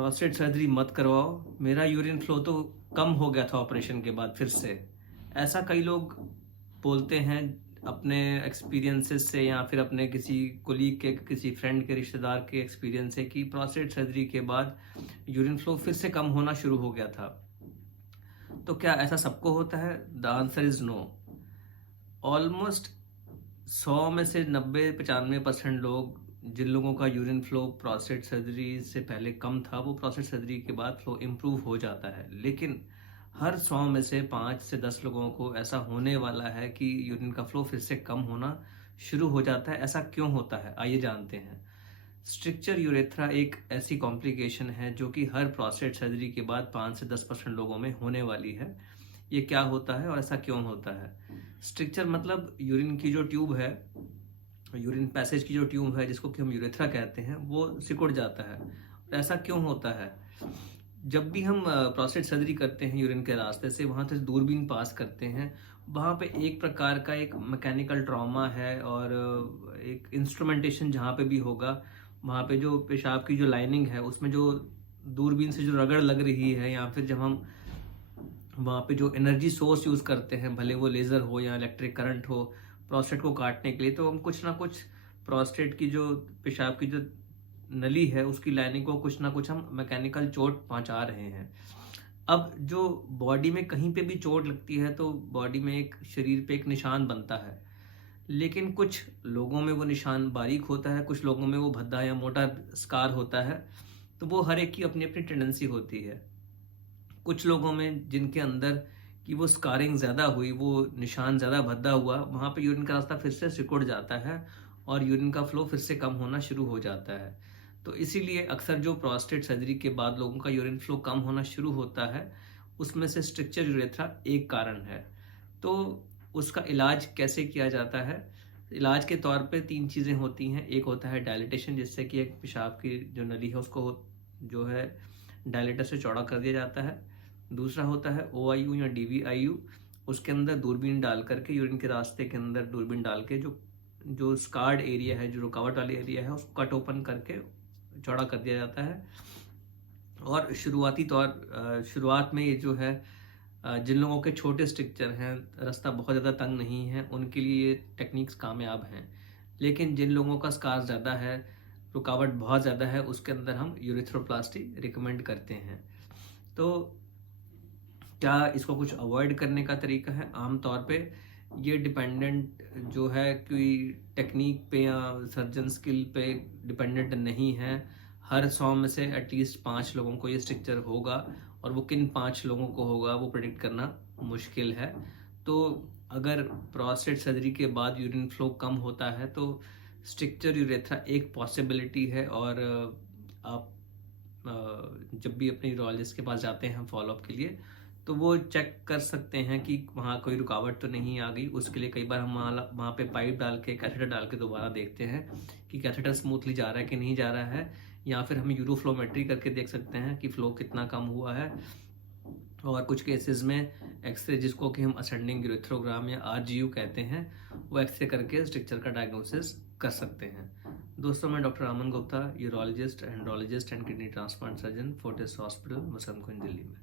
Prostate surgery मत करवाओ, मेरा यूरिन फ्लो तो कम हो गया था ऑपरेशन के बाद फिर से। ऐसा कई लोग बोलते हैं अपने एक्सपीरियंसेस से या फिर अपने किसी कोलीग के, किसी फ्रेंड के, रिश्तेदार के एक्सपीरियंस से कि प्रोस्टेट सर्जरी के बाद यूरिन फ्लो फिर से कम होना शुरू हो गया था। तो क्या ऐसा सबको होता है? The answer is no. Almost 100 में से 90-95% लोग, जिन लोगों का यूरिन फ्लो प्रोस्टेट सर्जरी से पहले कम था, वो प्रोस्टेट सर्जरी के बाद फ्लो इम्प्रूव हो जाता है। लेकिन हर 100 में से 5 से 10 लोगों को ऐसा होने वाला है कि यूरिन का फ्लो फिर से कम होना शुरू हो जाता है। ऐसा क्यों होता है, आइए जानते हैं। स्ट्रिक्चर यूरेथ्रा एक ऐसी कॉम्प्लिकेशन है जो कि हर प्रोस्टेट सर्जरी के बाद 5 से 10% लोगों में होने वाली है। ये क्या होता है और ऐसा क्यों होता है? स्ट्रिक्चर मतलब यूरिन की जो ट्यूब है, यूरिन पैसेज की जो ट्यूब है, जिसको कि हम यूरेथ्रा कहते हैं, वो सिकुड़ जाता है। ऐसा क्यों होता है? जब भी हम प्रोस्टेट सर्जरी करते हैं यूरिन के रास्ते से, वहाँ से दूरबीन पास करते हैं, वहाँ पे एक प्रकार का एक मैकेनिकल ट्रॉमा है और एक इंस्ट्रूमेंटेशन जहाँ पे भी होगा, वहाँ पे जो पेशाब की जो लाइनिंग है उसमें जो दूरबीन से जो रगड़ लग रही है, या फिर जब हम वहाँ पे जो एनर्जी सोर्स यूज़ करते हैं, भले वो लेज़र हो या इलेक्ट्रिक करंट हो, प्रोस्टेट को काटने के लिए, तो हम कुछ ना कुछ प्रोस्टेट की जो पेशाब की जो नली है उसकी लाइनिंग को कुछ ना कुछ हम मैकेनिकल चोट पहुंचा रहे हैं। अब जो बॉडी में कहीं पे भी चोट लगती है तो बॉडी में एक, शरीर पे एक निशान बनता है। लेकिन कुछ लोगों में वो निशान बारीक होता है, कुछ लोगों में वो भद्दा या मोटा स्कार होता है। तो वो हर एक की अपनी अपनी टेंडेंसी होती है। कुछ लोगों में जिनके अंदर कि वो स्कारिंग ज़्यादा हुई, वो निशान ज़्यादा भद्दा हुआ, वहाँ पे यूरिन का रास्ता फिर से सिकुड़ जाता है और यूरिन का फ्लो फिर से कम होना शुरू हो जाता है। तो इसीलिए अक्सर जो प्रोस्टेट सर्जरी के बाद लोगों का यूरिन फ्लो कम होना शुरू होता है, उसमें से स्ट्रिक्चर यूरेथ्रा एक कारण है। तो उसका इलाज कैसे किया जाता है? इलाज के तौर पे 3 चीज़ें होती हैं। एक होता है डायलिटेशन, जिससे कि एक पेशाब की जो नली है उसको जो है डायलेटर से चौड़ा कर दिया जाता है। दूसरा होता है OIU या DVIU, उसके अंदर दूरबीन डाल करके, यूरिन के रास्ते के अंदर दूरबीन डाल के जो जो स्कार्ड एरिया है, जो रुकावट वाली एरिया है, उसको कट ओपन करके चौड़ा कर दिया जाता है। और शुरुआत में ये जो है, जिन लोगों के छोटे स्ट्रक्चर हैं, रास्ता बहुत ज़्यादा तंग नहीं है, उनके लिए ये टेक्निक्स कामयाब हैं। लेकिन जिन लोगों का स्कार ज़्यादा है, रुकावट बहुत ज़्यादा है, उसके अंदर हम यूरेथ्रोप्लास्टी रिकमेंड करते हैं। तो क्या इसको कुछ अवॉइड करने का तरीका है? आम तौर पे ये डिपेंडेंट जो है कोई टेक्निक पे या सर्जन स्किल पे डिपेंडेंट नहीं है। हर 100 में से एटलीस्ट 5 लोगों को ये स्ट्रक्चर होगा, और वो किन 5 लोगों को होगा वो प्रेडिक्ट करना मुश्किल है। तो अगर प्रोस्टेट सर्जरी के बाद यूरिन फ्लो कम होता है तो स्ट्रक्चर यूरेथ्रा एक पॉसिबिलिटी है। और आप जब भी अपने यूरोलॉजिस्ट के पास जाते हैं फॉलोअप के लिए, तो वो चेक कर सकते हैं कि वहाँ कोई रुकावट तो नहीं आ गई। उसके लिए कई बार हम वहाँ पे पाइप डाल के, कैथेटर डाल के दोबारा देखते हैं कि कैथेटर स्मूथली जा रहा है कि नहीं जा रहा है, या फिर हम यूरोफ्लोमेट्री करके देख सकते हैं कि फ्लो कितना कम हुआ है। और कुछ केसेस में एक्सरे, जिसको कि हम असेंडिंग यूरेथ्रोग्राम या RGU कहते हैं, वो एक्सरे करके स्ट्रक्चर का डायग्नोसिस कर सकते हैं। दोस्तों, मैं doctor Aman Gupta, urologist, andrologist and kidney transplant surgeon, Fortis hospital, मुसम्मकुंज, दिल्ली में।